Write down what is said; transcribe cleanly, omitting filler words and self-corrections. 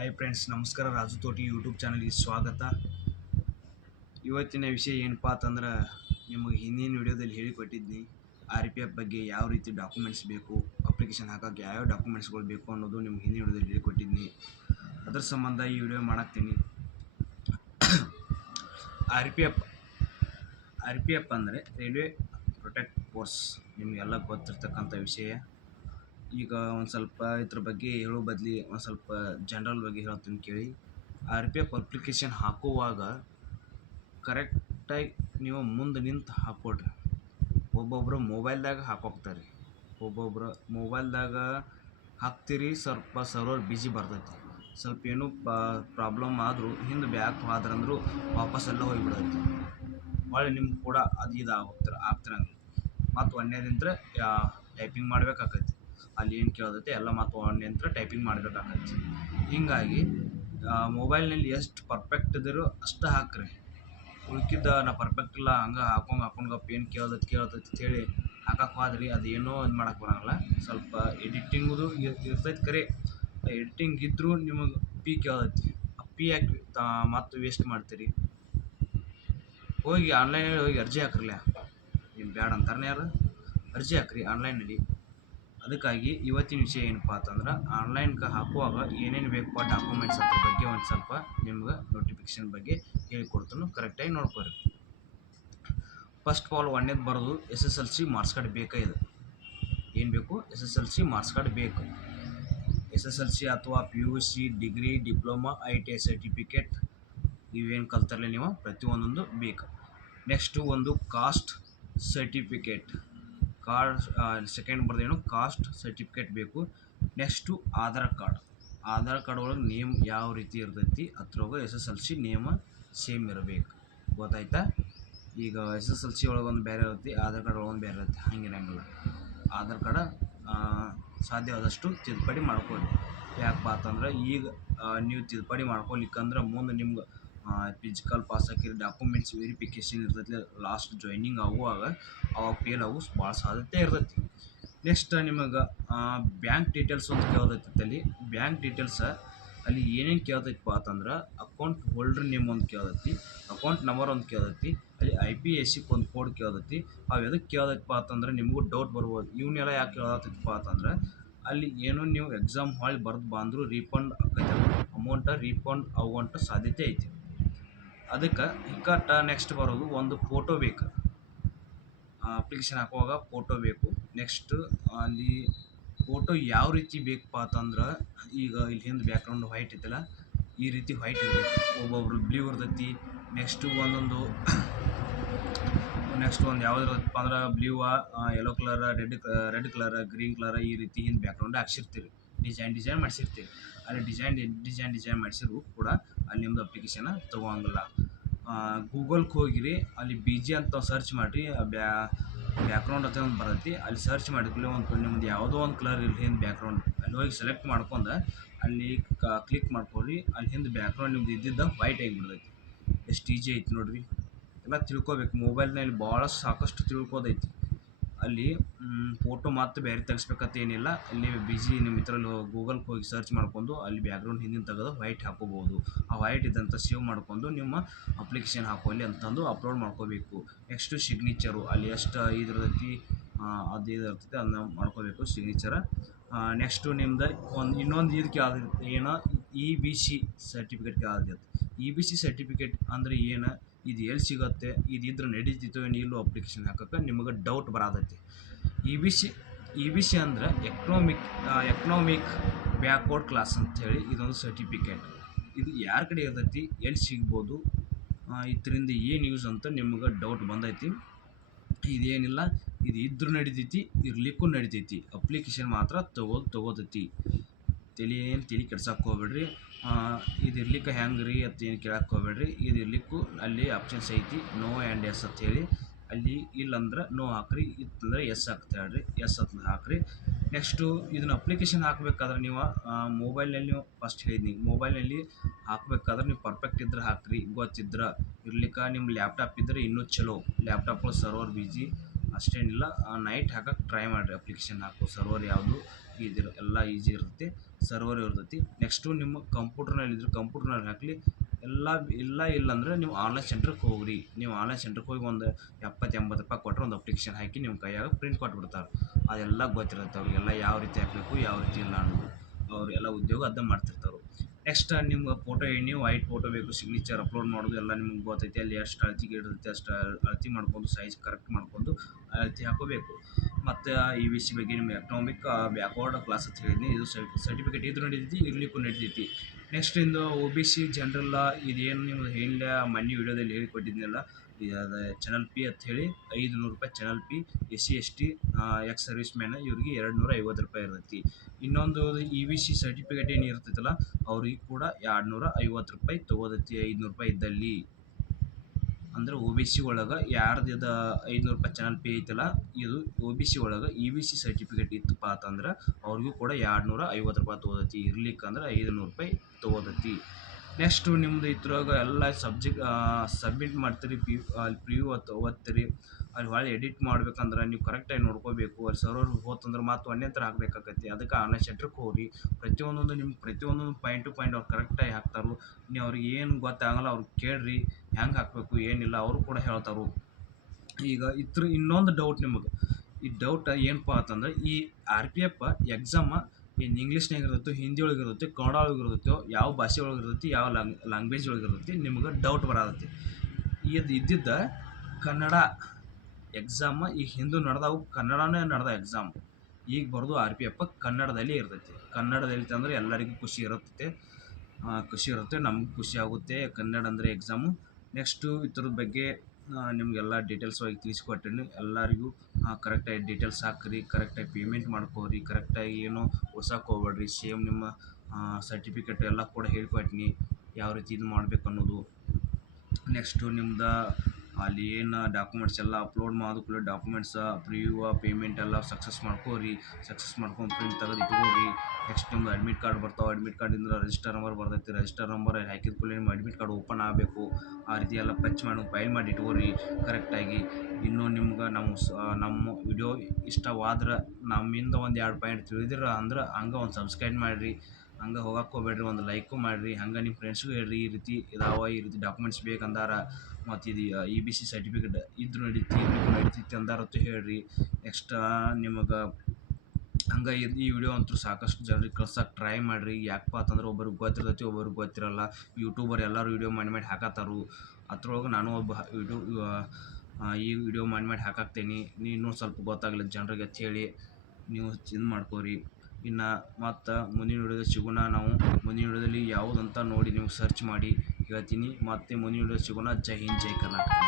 Hi friends, ನಮಸ್ಕಾರ. ರಾಜು ತೋಟಿ YouTube ಚಾನಲ್ಗೆ ಸ್ವಾಗತ. ಇವತ್ತಿನ ವಿಷಯ ಏನಪ್ಪ ಅಂತಂದ್ರೆ, ನಿಮಗೆ ಹಿಂದಿನ ವಿಡಿಯೋದಲ್ಲಿ ಹೇಳಿಕೊಟ್ಟಿದ್ನಿ RPF ಬಗ್ಗೆ ಯಾವ ರೀತಿ ಡಾಕ್ಯುಮೆಂಟ್ಸ್ ಬೇಕು, ಅಪ್ಲಿಕೇಶನ್ ಹಾಕೋಕ್ಕೆ ಯಾವ್ಯಾವ ಡಾಕ್ಯುಮೆಂಟ್ಸ್ಗಳು ಬೇಕು ಅನ್ನೋದು ನಿಮ್ಗೆ ಹಿಂದಿನ ವಿಡಿಯೋದಲ್ಲಿ ಹೇಳಿಕೊಟ್ಟಿದ್ನಿ. ಅದರ ಸಂಬಂಧ ಈ ವಿಡಿಯೋ ಮಾಡಾಕ್ತೀನಿ. ಆರ್ ಪಿ ಎಫ್ ಅಂದರೆ ರೈಲ್ವೆ ಪ್ರೊಟೆಕ್ಟ್ ಫೋರ್ಸ್, ನಿಮಗೆಲ್ಲ ಗೊತ್ತಿರ್ತಕ್ಕಂಥ ವಿಷಯ. ಈಗ ಒಂದು ಸ್ವಲ್ಪ ಇದ್ರ ಬಗ್ಗೆ ಹೇಳೋ ಬದಲಿ ಒಂದು ಸ್ವಲ್ಪ ಜನರಲ್ ಬಗ್ಗೆ ಹೇಳ್ತೀನಿ ಕೇಳಿ. RPF ಅಪ್ಲಿಕೇಶನ್ ಹಾಕುವಾಗ ಕರೆಕ್ಟಾಗಿ ನೀವು ಮುಂದೆ ನಿಂತು ಹಾಕ್ಕೊಡ್ರಿ. ಒಬ್ಬೊಬ್ಬರು ಮೊಬೈಲ್ದಾಗ ಹಾಕೋಗ್ತಾರೆ, ಒಬ್ಬೊಬ್ಬರು ಮೊಬೈಲ್ದಾಗ ಹಾಕ್ತೀರಿ, ಸ್ವಲ್ಪ ಸರ್ವರ್ ಬಿಜಿ ಬರ್ತೈತಿ. ಸ್ವಲ್ಪ ಏನೂ ಪ್ರಾಬ್ಲಮ್ ಆದರೂ ಹಿಂದೆ ಬ್ಯಾಕ್ ಹೋದ್ರಂದ್ರೂ ವಾಪಸ್ಸೆಲ್ಲ ಹೋಗಿಬಿಡೈತಿ. ಹೊಳ್ಳಿ ನಿಮ್ಗೆ ಕೂಡ ಅದು ಇದು ಆಗ್ತಿರಂಗಿಲ್ಲ. ಮತ್ತು ಒಂದೇದಿಂತ್ರ ಟೈಪಿಂಗ್ ಮಾಡ್ಬೇಕಾಗೈತಿ. ಅಲ್ಲಿ ಏನು ಕೇಳ್ದೈತೆ ಎಲ್ಲ ಮತ್ತು ಒಂದೇಂತ್ರ ಟೈಪಿಂಗ್ ಮಾಡಬೇಕಾಗೈತಿ. ಹೀಗಾಗಿ ಮೊಬೈಲ್ನಲ್ಲಿ ಎಷ್ಟು ಪರ್ಫೆಕ್ಟ್ ಇದ್ದೀರೋ ಅಷ್ಟು ಹಾಕ್ರಿ. ಉಳ್ಕಿದ್ದ ನಾ ಪರ್ಫೆಕ್ಟ್ ಇಲ್ಲ ಹಂಗೆ ಹಾಕೊಂಡಪ್ಪ ಏನು ಕೇಳ್ತೈತಿ ಹೇಳಿ ಹಾಕಕ್ಕೆ ಹೋದ್ರಿ, ಅದು ಏನೋ ಇದು ಮಾಡಕ್ಕೆ ಬರೋಂಗಿಲ್ಲ. ಸ್ವಲ್ಪ ಎಡಿಟಿಂಗುದು ಇರ್ತೈತಿ. ಕರೆ ಎಡಿಟಿಂಗ್ ಇದ್ದರೂ ನಿಮಗೆ ಪಿ ಕೇಳ್ತೈತಿ. ಆ ಪಿ ಹಾಕಿ ಮತ್ತು ವೇಸ್ಟ್ ಮಾಡ್ತೀರಿ. ಹೋಗಿ ಆನ್ಲೈನಲ್ಲಿ ಹೋಗಿ ಅರ್ಜಿ ಹಾಕ್ರಲ್ಲ, ಏನು ಬ್ಯಾಡ ಅಂತಾರನೇ ಯಾರು? ಅರ್ಜಿ ಹಾಕ್ರಿ ಆನ್ಲೈನಲ್ಲಿ. ಅದಕ್ಕಾಗಿ ಇವತ್ತಿನ ವಿಷಯ ಏನಪ್ಪ ಅಂತಂದ್ರೆ, ಆನ್ಲೈನ್ಗೆ ಹಾಕುವಾಗ ಏನೇನು ಬೇಕಪ್ಪ ಡಾಕ್ಯುಮೆಂಟ್ಸ್ ಅದ್ರ ಬಗ್ಗೆ ಒಂದು ಸ್ವಲ್ಪ ನಿಮ್ಗೆ ನೋಟಿಫಿಕೇಷನ್ ಬಗ್ಗೆ ಹೇಳಿಕೊಡ್ತೀನಿ, ಕರೆಕ್ಟಾಗಿ ನೋಡ್ಕೊರಿ. ಫಸ್ಟ್ ಆಫ್ ಆಲ್ ಒಂದೇದು ಬರೋದು SSLC ಮಾರ್ಕ್ಸ್ ಕಾರ್ಡ್ ಬೇಕಾಗಿದೆ. ಏನು ಬೇಕು? SSLC ಮಾರ್ಕ್ಸ್ ಕಾರ್ಡ್ ಬೇಕು. SSLC ಅಥವಾ PUC, degree, diploma, ITI certificate ಇವೇನು ಕಲ್ತಾರಲ್ಲ ನೀವು, ಪ್ರತಿಯೊಂದೊಂದು ಬೇಕು. ನೆಕ್ಸ್ಟು ಒಂದು ಕಾಸ್ಟ್ ಸರ್ಟಿಫಿಕೇಟ್, ಸೆಕೆಂಡ್ ಬರ್ದೇನು ಕಾಸ್ಟ್ ಸರ್ಟಿಫಿಕೇಟ್ ಬೇಕು. ನೆಕ್ಸ್ಟು ಆಧಾರ್ ಕಾರ್ಡ್ ಒಳಗೆ ನೇಮ್ ಯಾವ ರೀತಿ ಇರ್ತೈತಿ ಅದ್ರೊಳಗೆ SSLC ನೇಮ್ ಸೇಮ್ ಇರಬೇಕು. ಗೊತ್ತಾಯ್ತಾ? ಈಗ SSLC ಒಳಗೊಂದು ಬೇರೆ ಇರುತ್ತೆ, ಆಧಾರ್ ಕಾರ್ಡ್ ಒಳಗೊಂದು ಬೇರೆ ಇರುತ್ತೆ. ಹಂಗಿರಂಗಿಲ್ಲ. ಆಧಾರ್ ಕಾರ್ಡ್ ಸಾಧ್ಯವಾದಷ್ಟು ತಿದ್ದುಪಡಿ ಮಾಡ್ಕೊಳ್ಳಿ. ಯಾಕಪ್ಪ ಅಂತಂದ್ರೆ ಈಗ ನೀವು ತಿದ್ದುಪಡಿ ಮಾಡ್ಕೊಲಿಕ್ಕಂದ್ರೆ ಮುಂದೆ ನಿಮ್ಗೆ ಫಿಸಿಕಲ್ ಪಾಸ್ ಹಾಕಿದ್ರೆ ಡಾಕ್ಯುಮೆಂಟ್ಸ್ ವೆರಿಫಿಕೇಷನ್ ಇರ್ತೈತಿ. ಲಾಸ್ಟ್ ಜಾಯ್ನಿಂಗ್ ಆಗುವಾಗ ಅವಾಗ ಫೇಲ್ ಆಗೋ ಭಾಳ ಸಾಧ್ಯತೆ ಇರ್ತೈತಿ. ನೆಕ್ಸ್ಟ್ ನಿಮಗೆ ಬ್ಯಾಂಕ್ ಡೀಟೇಲ್ಸ್ ಅಂತ ಕೇಳ್ತೈತಿ. ಅಲ್ಲಿ ಬ್ಯಾಂಕ್ ಡೀಟೇಲ್ಸ್ ಅಲ್ಲಿ ಏನೇನು ಕೇಳ್ತೈತಪ್ಪ ಅಂತಂದ್ರೆ, ಅಕೌಂಟ್ ಹೋಲ್ಡರ್ ನೇಮ್ ಒಂದು ಕೇಳ್ತೈತಿ, ಅಕೌಂಟ್ ನಂಬರ್ ಒಂದು ಕೇಳ್ತೈತಿ, ಅಲ್ಲಿ IPSC ಒಂದು ಕೋಡ್ ಕೇಳ್ತೈತಿ. ಅವು ಎದಕ್ಕೆ ಕೇಳ್ತೈತಪ್ಪ ಅಂತಂದ್ರೆ ನಿಮಗೂ ಡೌಟ್ ಬರ್ಬೋದು, ಇವನ್ನೆಲ್ಲ ಯಾಕೆ ಕೇಳತೈತಪ್ಪ ಅಂತಂದ್ರೆ, ಅಲ್ಲಿ ಏನೋ ನೀವು ಎಕ್ಸಾಮ್ ಹೊಳ್ಳಿ ಬರೆದು ಬಂದರೂ ರೀಫಂಡ್ ಆಕೈತೆ, ಅಮೌಂಟ್ ರೀಫಂಡ್ ಆಗುವಂಥ ಸಾಧ್ಯತೆ ಐತಿ. ಅದಕ್ಕೆ ಇಕ್ಕಟ್ಟ ನೆಕ್ಸ್ಟ್ ಬರೋದು ಒಂದು ಫೋಟೋ ಬೇಕು. ಅಪ್ಲಿಕೇಶನ್ ಹಾಕುವಾಗ ಫೋಟೋ ಬೇಕು. ನೆಕ್ಸ್ಟ್ ಅಲ್ಲಿ ಫೋಟೋ ಯಾವ ರೀತಿ ಬೇಕಪ್ಪ ಅಂತಂದ್ರೆ, ಈಗ ಇಲ್ಲಿ ಹಿಂದೆ ಬ್ಯಾಕ್ಗ್ರೌಂಡ್ ವೈಟ್ ಐತಲ್ಲ, ಈ ರೀತಿ ವೈಟ್ ಇರಬೇಕು. ಒಬ್ಬೊಬ್ರು ಬ್ಲೂ ಇರ್ತೈತಿ. ನೆಕ್ಸ್ಟು ಒಂದು ಯಾವ್ದು ಇರತ್ತಪ್ಪ ಅಂದ್ರೆ blue, yellow colour, red colour, green colour, ಈ ರೀತಿ ಹಿಂದೆ ಬ್ಯಾಕ್ಗ್ರೌಂಡ್ ಹಾಕ್ಸಿರ್ತೀರಿ. ಡಿಸೈನ್ ಮಾಡಿಸಿರ್ತೀವಿ. ಅಲ್ಲಿ ಡಿಸೈನ್ ಮಾಡಿಸಿದ್ರು ಕೂಡ ಅಲ್ಲಿ ನಿಮ್ಮದು ಅಪ್ಲಿಕೇಶನ್ ತೊಗೋಂಗಿಲ್ಲ. ಗೂಗಲ್ಗೆ ಹೋಗಿರಿ, ಅಲ್ಲಿ BG ಅಂತ ಸರ್ಚ್ ಮಾಡಿರಿ, ಬ್ಯಾಕ್ಗ್ರೌಂಡ್ ಅಂತ ಒಂದು ಬರ್ತೈತಿ. ಅಲ್ಲಿ ಸರ್ಚ್ ಮಾಡಿದ್ಮೇಲೆ ನಿಮ್ದು ಯಾವುದೋ ಒಂದು ಕಲರ್ ಇಲ್ಲಿ ಹಿಂದೆ ಬ್ಯಾಕ್ಗ್ರೌಂಡ್ ಅಲ್ಲಿ ಹೋಗಿ ಸೆಲೆಕ್ಟ್ ಮಾಡ್ಕೊಂಡು ಅಲ್ಲಿ ಕ್ಲಿಕ್ ಮಾಡ್ಕೊಳ್ರಿ. ಅಲ್ಲಿ ಹಿಂದೆ ಬ್ಯಾಕ್ಗ್ರೌಂಡ್ ನಿಮ್ದು ಇದ್ದಿದ್ದ ವೈಟ್ ಆಗಿಬಿಡ್ತೈತಿ. ಎಷ್ಟು ಈಜಿ ಐತಿ ನೋಡಿರಿ. ಎಲ್ಲ ತಿಳ್ಕೊಬೇಕು. ಮೊಬೈಲ್ನಲ್ಲಿ ಭಾಳ ಸಾಕಷ್ಟು ತಿಳ್ಕೋದೈತಿ. ಅಲ್ಲಿ ಫೋಟೋ ಮಾತ್ರ ಬೇರೆ ತೆಗಿಸ್ಬೇಕಂತ ಏನಿಲ್ಲ. ಅಲ್ಲಿ ನಿಮ್ಮ ಇದರಲ್ಲಿ ಗೂಗಲ್ಗೆ ಹೋಗಿ ಸರ್ಚ್ ಮಾಡ್ಕೊಂಡು ಅಲ್ಲಿ ಬ್ಯಾಕ್ಗ್ರೌಂಡ್ ಹಿಂದಿನ ತೆಗೆದು ವೈಟ್ ಹಾಕೋಬೋದು. ಆ ವೈಟ್ ಇದ್ದಂಥ ಸೇವ್ ಮಾಡ್ಕೊಂಡು ನಿಮ್ಮ ಅಪ್ಲಿಕೇಶನ್ ಹಾಕೊಳ್ಳಿ ಅಂತಂದು ಅಪ್ಲೋಡ್ ಮಾಡ್ಕೋಬೇಕು. ನೆಕ್ಸ್ಟು ಸಿಗ್ನೇಚರು ಅಲ್ಲಿ ಎಷ್ಟು ಇದಿರ್ತೈತಿ, ಅದು ಇರ್ತೈತಿ, ಅದನ್ನ ಮಾಡ್ಕೋಬೇಕು ಸಿಗ್ನೇಚರ. ನೆಕ್ಸ್ಟು ನಿಮ್ದು ಇನ್ನೊಂದು ಇದಕ್ಕೆ ಏನೋ EBC ಸರ್ಟಿಫಿಕೇಟ್ ಕೇಳಾತೈತಿ. EBC ಸರ್ಟಿಫಿಕೇಟ್ ಅಂದರೆ ಏನು, ಇದು ಎಲ್ಲಿ ಸಿಗುತ್ತೆ, ಇದಿದ್ರೆ ನಡೀತಿತ್ತು ಏನಿಲ್ಲೋ ಅಪ್ಲಿಕೇಶನ್ ಹಾಕೋಕ್ಕೆ ನಿಮಗೆ ಡೌಟ್ ಬರತೈತಿ. EBC ಅಂದರೆ ಎಕನಾಮಿಕ್ ಬ್ಯಾಕ್ವರ್ಡ್ ಕ್ಲಾಸ್ ಅಂಥೇಳಿ ಇದೊಂದು ಸರ್ಟಿಫಿಕೇಟ್. ಇದು ಯಾರ ಕಡೆ ಇರ್ತೈತಿ, ಎಲ್ಲಿ ಸಿಗ್ಬೋದು, ಇದರಿಂದ ಏನು ಯೂಸ್ ಅಂತ ನಿಮ್ಗೆ ಡೌಟ್ ಬಂದೈತಿ. ಇದೇನಿಲ್ಲ, ಇದು ಇದ್ರೂ ನಡಿತೈತಿ, ಇರ್ಲಿಕ್ಕೂ ನಡಿತೈತಿ. ಅಪ್ಲಿಕೇಶನ್ ಮಾತ್ರ ತೊಗೋತೈತಿ. ತಲೆ ಕೆಡ್ಸಕ್ಕೆ ಹೋಗ್ಬೇಡ್ರಿ. ಇದು ಇರ್ಲಿಕ್ಕೆ ಹೆಂಗೆ ರೀ ಅಂತ ಏನು ಕೇಳಕ್ಕೆ ಹೋಗ್ಬೇಡ್ರಿ. ಇದು ಇರ್ಲಿಕ್ಕೂ ಅಲ್ಲಿ ಆಪ್ಷನ್ಸ್ ಐತಿ, ನೋ ಆ್ಯಂಡ್ ಎಸ್ ಅಂತ ಹೇಳಿ. ಅಲ್ಲಿ ಇಲ್ಲಂದ್ರೆ ನೋ ಹಾಕ್ರಿ, ಇತ್ತಂದ್ರೆ ಎಸ್ ಹಾಕ್ತಾ ಹೇಳ್ರಿ, ಎಸ್ ಅಂತ ಹಾಕ್ರಿ. ನೆಕ್ಸ್ಟು ಇದನ್ನ ಅಪ್ಲಿಕೇಶನ್ ಹಾಕಬೇಕಾದ್ರೆ ನೀವು ಮೊಬೈಲ್ನಲ್ಲಿ ಫಸ್ಟ್ ಹೇಳಿದ್ನಿ, ಮೊಬೈಲ್ನಲ್ಲಿ ಹಾಕಬೇಕಾದ್ರೆ ನೀವು ಪರ್ಫೆಕ್ಟ್ ಇದ್ರೆ ಹಾಕ್ರಿ, ಗೊತ್ತಿದ್ರೆ. ಇರ್ಲಿಕ್ಕೆ ನಿಮ್ಮ ಲ್ಯಾಪ್ಟಾಪ್ ಇದ್ದರೆ ಇನ್ನೂ ಚಲೋ. ಲ್ಯಾಪ್ಟಾಪ್ ಸರ್ವರ್ ಬಿಜಿ ಅಷ್ಟೇನಿಲ್ಲ. ನೈಟ್ ಹಾಕಕ್ಕೆ ಟ್ರೈ ಮಾಡಿರಿ. ಅಪ್ಲಿಕೇಶನ್ ಹಾಕೋ ಸರ್ವರ್ ಯಾವುದು ಎಲ್ಲ ಈಜಿ ಇರುತ್ತೆ. ಸರ್ವರ್ ಇರ್ತೈತಿ. ನೆಕ್ಸ್ಟು ನಿಮ್ಮ ಕಂಪ್ಯೂಟರ್ನಲ್ಲಿದ್ದರೆ ಕಂಪ್ಯೂಟರ್ನಲ್ಲಿ ಹಾಕಲಿ. ಇಲ್ಲ ಅಂದರೆ ನೀವು ಆನ್ಲೈನ್ ಸೆಂಟ್ರಿಗೆ ಹೋಗ್ರಿ. ನೀವು ಆನ್ಲೈನ್ ಸೆಂಟ್ರಿಗೆ ಹೋಗಿ ಒಂದು 70-80 ರೂಪಾಯಿ ಕೊಟ್ಟರೆ ಒಂದು ಅಪ್ಲಿಕೇಶನ್ ಹಾಕಿ ನಿಮ್ಮ ಕೈಯಾಗ ಪ್ರಿಂಟ್ ಕೊಟ್ಬಿಡ್ತಾರೆ. ಅದೆಲ್ಲ ಗೊತ್ತಿರುತ್ತೆ ಅವ್ರಿಗೆಲ್ಲ ಯಾವ ರೀತಿ ಹಾಕಬೇಕು ಯಾವ ರೀತಿ ಇಲ್ಲ ಅನ್ನೋದು. ಅವರು ಎಲ್ಲ ಉದ್ಯೋಗ ಅದನ್ನ ಮಾಡ್ತಿರ್ತಾರೆ. ನೆಕ್ಸ್ಟ್ ನಿಮ್ಗೆ ಫೋಟೋ ನೀವು ವೈಟ್ ಫೋಟೋ ಬೇಕು, ಸಿಗ್ನೇಚರ್ ಅಪ್ಲೋಡ್ ಮಾಡೋದು ಎಲ್ಲ ನಿಮ್ಗೆ ಗೊತ್ತೈತಿ. ಅಲ್ಲಿ ಎಷ್ಟು ಅಳತೆಗೆ ಇರುತ್ತೆ ಅಷ್ಟು ಅಳತೆ ಮಾಡ್ಕೊಂಡು ಸೈಜ್ ಕರೆಕ್ಟ್ ಮಾಡ್ಕೊಂಡು ಅಳತೆ ಹಾಕೋಬೇಕು. ಮತ್ತು EVC ಬಗ್ಗೆ ನಿಮ್ಗೆ ಎಕನಾಮಿಕ್ ಬ್ಯಾಕ್ವರ್ಡ್ ಕ್ಲಾಸ್ ಅಂತ ಹೇಳಿದ್ನಿ. ಇದು ಸರ್ಟಿಫಿಕೇಟ್ ಇದ್ರೂ ನಡೀತೈತಿ, ಇರಲಿಕ್ಕೂ ನಡೀತೈತಿ. ನೆಕ್ಸ್ಟ್ ಇಂದು OBC ಜನರಲ್ ಇದೇನು ನೀವು ಹೇಳಿಲ್ಲ ಮನ್ನಿ ವಿಡಿಯೋದಲ್ಲಿ ಹೇಳಿಕೊಟ್ಟಿದ್ನಲ್ಲ, ಇದು ಚಾನಲ್ ಪಿ ಅಂತ ಹೇಳಿ 500 ರೂಪಾಯಿ channel P. SC/ST ex service man ಇವ್ರಿಗೆ 250 ರೂಪಾಯಿ ಇರ್ತೈತಿ. ಇನ್ನೊಂದು EVC ಸರ್ಟಿಫಿಕೇಟ್ ಏನು ಇರ್ತೈತಲ್ಲ ಅವ್ರಿಗೆ ಕೂಡ 250 ರೂಪಾಯಿ ತೊಗೋತೈತಿ. 500 ರೂಪಾಯಿ ಇದ್ದಲ್ಲಿ ಅಂದ್ರೆ OBC ಒಳಗೆ ಯಾರ್ದು ಇದು 500 ರೂಪಾಯಿ ಚಾನಲ್ ಪೇ ಐತಲ್ಲ, ಇದು OBC ಒಳಗೆ EVC ಸರ್ಟಿಫಿಕೇಟ್ ಇತ್ತಪ್ಪ ಅಂತಂದ್ರೆ ಅವ್ರಿಗೂ ಕೂಡ 250 ರೂಪಾಯಿ ತೊಗೋತೈತಿ. ಇರ್ಲಿಕ್ಕಂದ್ರೆ 500 ರೂಪಾಯಿ ತೊಗೋತೈತಿ. ನೆಕ್ಸ್ಟು ನಿಮ್ದು ಇದ್ರಾಗ ಎಲ್ಲ ಸಬ್ಮಿಟ್ ಮಾಡ್ತೀರಿ. ಪ್ರಿವ್ಯೂ ಓದ್ತೀರಿ. ಅಲ್ಲಿ ಹೊಳ್ಳಿ ಎಡಿಟ್ ಮಾಡ್ಬೇಕಂದ್ರೆ ನೀವು ಕರೆಕ್ಟಾಗಿ ನೋಡ್ಕೋಬೇಕು. ಅಲ್ಲಿ ಸರ್ವರ್ ಹೋತಂದ್ರೆ ಮತ್ತೆ ಒಂದೇ ಥರ ಹಾಕ್ಬೇಕಾಗತ್ತೆ. ಅದಕ್ಕೆ ಆನ್ಲೈನ್ ಸೆಂಟ್ರಿಗೆ ಹೋಗ್ರಿ. ಪ್ರತಿಯೊಂದೊಂದು ಪಾಯಿಂಟ್ ಟು ಪಾಯಿಂಟ್ ಅವ್ರು ಕರೆಕ್ಟಾಗಿ ಹಾಕ್ತಾರೆ. ನೀವು ಅವ್ರಿಗೆ ಏನು ಗೊತ್ತಾಗಲ್ಲ ಅವ್ರಿಗೆ ಕೇಳ್ರಿ ಹೆಂಗೆ ಹಾಕಬೇಕು ಏನಿಲ್ಲ, ಅವರು ಕೂಡ ಹೇಳ್ತಾರೆ. ಈಗ ಇನ್ನೊಂದು ಡೌಟ್ ನಿಮಗೆ. ಈ ಡೌಟ್ ಏನಪ್ಪ ಅಂತಂದ್ರೆ, ಈ RPF ಎಕ್ಸಾಮ ಏನು ಇಂಗ್ಲೀಷ್ನಾಗ ಇರ್ತೈತೋ, ಹಿಂದಿ ಒಳಗೆ ಇರುತ್ತೆ, ಕನ್ನಡ ಒಳಗೆ ಇರ್ತೈತೋ, ಯಾವ ಭಾಷೆ ಒಳಗೆ ಇರ್ತೈತಿ, ಯಾವ ಲ್ಯಾಂಗ್ವೇಜ್ ಒಳಗೆ ಇರ್ತೈತಿ, ನಿಮ್ಗೆ ಡೌಟ್ ಬರತೈತಿ. ಇದು ಇದ್ದಿದ್ದ ಕನ್ನಡ ಎಕ್ಸಾಮ ಈಗ ಹಿಂದೂ ನಡೆದವು, ಕನ್ನಡನೇ ನಡೆದ ಎಕ್ಸಾಮ್. ಈಗ ಬರೋದು RPF ಕನ್ನಡದಲ್ಲಿ ಇರ್ತೈತಿ. ಕನ್ನಡದಲ್ಲಿ ಅಂದರೆ ಎಲ್ಲರಿಗೂ ಖುಷಿ ಇರುತ್ತೆ. ನಮಗೂ ಖುಷಿ ಆಗುತ್ತೆ. ಕನ್ನಡ ಅಂದರೆ ಎಕ್ಸಾಮು. ನೆಕ್ಸ್ಟು ಇದ್ರದ ಬಗ್ಗೆ ನಿಮಗೆಲ್ಲ ಡೀಟೇಲ್ಸ್ವಾಗಿ ತಿಳಿಸ್ಕೊಟ್ಟಿನಿ. ಎಲ್ಲರಿಗೂ ಕರೆಕ್ಟಾಗಿ ಡೀಟೇಲ್ಸ್ ಹಾಕ್ರಿ, ಕರೆಕ್ಟಾಗಿ ಪೇಮೆಂಟ್ ಮಾಡ್ಕೋರಿ, ಕರೆಕ್ಟಾಗಿ ಏನೋ ಉಳ್ಸೋಕೆ ಹೋಗ್ಬೇಡ್ರಿ. ಸೇಮ್ ನಿಮ್ಮ ಸರ್ಟಿಫಿಕೇಟ್ ಎಲ್ಲ ಕೂಡ ಹೇಳ್ಕೊಟ್ಟಿನಿ ಯಾವ ರೀತಿ ಇದು ಮಾಡ್ಬೇಕು ಅನ್ನೋದು. ನೆಕ್ಸ್ಟು ನಿಮ್ದು ಅಲ್ಲಿ ಏನು ಡಾಕ್ಯುಮೆಂಟ್ಸ್ ಎಲ್ಲ ಅಪ್ಲೋಡ್ ಮಾಡೋದು, ಡಾಕ್ಯುಮೆಂಟ್ಸ ಪ್ರಿವ್ಯೂ ಪೇಮೆಂಟ್ ಎಲ್ಲ ಸಕ್ಸಸ್ ಮಾಡ್ಕೊಂಡು ಪ್ರಿಂಟ್ ತೆಗೆದು ಇಟ್ಕೋರಿ. ನೆಕ್ಸ್ಟ್ ನಿಮ್ದು ಅಡ್ಮಿಟ್ ಕಾರ್ಡ್ ಬರ್ತಾವೆ. ಅಡ್ಮಿಟ್ ಕಾರ್ಡಿಂದ ರಿಜಿಸ್ಟರ್ ನಂಬರ್ ಬರ್ತೈತಿ. ರಿಜಿಸ್ಟರ್ ನಂಬರ್ ಹಾಕಿದ ಕೂಡಲೇ ನಿಮ್ಮ ಅಡ್ಮಿಟ್ ಕಾರ್ಡ್ ಓಪನ್ ಆಗಬೇಕು. ಆ ರೀತಿ ಎಲ್ಲ ಪಚ್ ಮಾಡಿ ಫೈಲ್ ಮಾಡಿ ಇಟ್ಕೋರಿ ಕರೆಕ್ಟಾಗಿ. ಇನ್ನೂ ನಿಮ್ಗೆ ನಮ್ಮ ವಿಡಿಯೋ ಇಷ್ಟವಾದ್ರೆ ನಮ್ಮಿಂದ ಒಂದು 2 ಪಾಯಿಂಟ್ ತಿಳಿದಿರ ಅಂದ್ರೆ ಹಂಗೆ ಒಂದು ಸಬ್ಸ್ಕ್ರೈಬ್ ಮಾಡಿರಿ. ಹಂಗೆ ಹೋಗಕ್ಕೆ ಹೋಗ್ಬೇಡ್ರಿ, ಒಂದು ಲೈಕು ಮಾಡಿರಿ. ಹಂಗೆ ನಿಮ್ಮ ಫ್ರೆಂಡ್ಸ್ಗೂ ಹೇಳ್ರಿ ಈ ರೀತಿ ಡಾಕ್ಯುಮೆಂಟ್ಸ್ ಬೇಕಂದಾರ, ಮತ್ತು ಇದು EBC ಸರ್ಟಿಫಿಕೇಟ್ ಇದ್ರೂ ನಡೀತೈತಿ ಅಂದಾರತ್ತು ಹೇಳ್ರಿ. ನೆಕ್ಸ್ಟ್ ನಿಮಗೆ ಹಂಗೆ ಈ ವಿಡಿಯೋ ಅಂತೂ ಸಾಕಷ್ಟು ಜನರಿಗೆ ಕಳ್ಸೋಕೆ ಟ್ರೈ ಮಾಡಿರಿ. ಯಾಕಪ್ಪ ಅಂತಂದ್ರೆ ಒಬ್ಬರಿಗೆ ಗೊತ್ತಿರ್ತೈತಿ, ಒಬ್ಬರಿಗೆ ಗೊತ್ತಿರಲ್ಲ. ಯೂಟ್ಯೂಬರ್ ಎಲ್ಲರೂ ವಿಡಿಯೋ ಮಾಡಿ ಹಾಕತ್ತಾರು. ಅದ್ರೊಳಗೆ ನಾನು ಒಬ್ಬ ಈ ವಿಡಿಯೋ ಮಾಡಿ ಹಾಕಾಕ್ತೀನಿ. ಇನ್ನೂ ಸ್ವಲ್ಪ ಗೊತ್ತಾಗಲಿ ಜನರಿಗೆ ಅಂತ ಹೇಳಿ ನೀವು ಇದು ಮಾಡ್ಕೋರಿ. ಇನ್ನು ಮತ್ತು ಮುಂದಿನ ವಿಡಿಯೋದಲ್ಲಿ ಸಿಗೋಣ. ನಾವು ಮುಂದಿನ ವಿಡಿಯೋದಲ್ಲಿ ಯಾವುದಂತ ನೋಡಿ ನೀವು ಸರ್ಚ್ ಮಾಡಿ ಹೇಳ್ತೀನಿ. ಮತ್ತು ಮುಂದಿನ ವಿಡಿಯೋ ಸಿಗೋಣ. ಜೈ ಹಿಂದ್, ಜೈ ಕರ್ನಾಟಕ.